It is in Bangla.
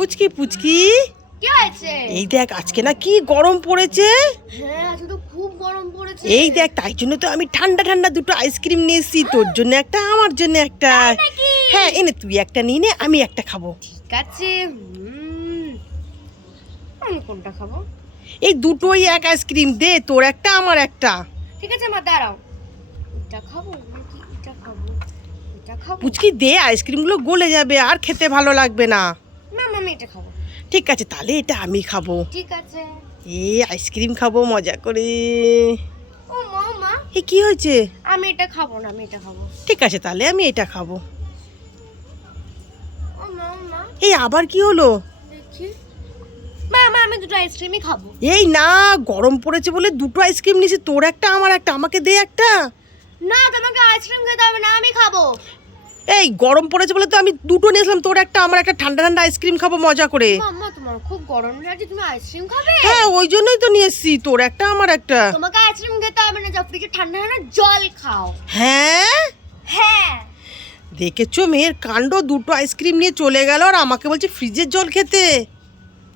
পুচকি পুচকি কি হয়েছে? এই দেখ আজকে না কি গরম পড়েছে। হ্যাঁ আজকে তো খুব গরম পড়েছে। এই দেখ তাই জন্য তো আমি ঠান্ডা ঠান্ডা দুটো আইসক্রিম নিয়ে এসেছি, তোর জন্য একটা আমার জন্য একটা। হ্যাঁ এনে তুই একটা নিয়ে নে, আমি একটা খাবো। ঠিক আছে। আমি কোনটা খাবো? এই দুটোই এক আইসক্রিম দে, তোর একটা আমার একটা। ঠিক আছে মা দাঁড়াও, এটা খাবো নাকি এটা খাবো? এটা খাবো। পুচকি দে, আইসক্রিমগুলো গলে যাবে আর খেতে ভালো লাগবে না। না আমি এটা খাবো। ঠিক আছে তাহলে এটা আমি খাবো। ঠিক আছে। আইসক্রিম খাবো মজা করে। ও মা মা, এ কি হয়েছে? আমি এটা খাবো না, আমি এটা খাবো। ঠিক আছে তাহলে আমি এটা খাবো। ও মা মা, এই আবার কি হলো? দেখি। মা মা, আমি দুটো আইসক্রিমই খাবো। এই না, গরম পড়েছে বলে দুটো আইসক্রিম নিয়েছি, তোর একটা আমার একটা, আমাকে দে একটা। না তোমাকে আইসক্রিম খেতে হবে না, আমি খাবো। এই গরম পড়েছে বলে তো আমি দুটো নিয়েছিলাম, তোর একটা আমার একটা, ঠান্ডা ঠান্ডা আইসক্রিম খাবো মজা করে। মাম্মা তোমার খুব গরম লাগছে, তুমি আইসক্রিম খাবে? হ্যাঁ ওই জন্যই তো নিয়ে এসেছি, তোর একটা আমার একটা। তোমাকে আইসক্রিম খেতে হবে না, যাও ফ্রিজে ঠান্ডা ঠান্ডা জল খাও। হ্যাঁ হ্যাঁ দেখেছো মেয়ের কাণ্ড, দুটো আইসক্রিম নিয়ে চলে গেল আর আমাকে বলছে ফ্রিজের জল খেতে।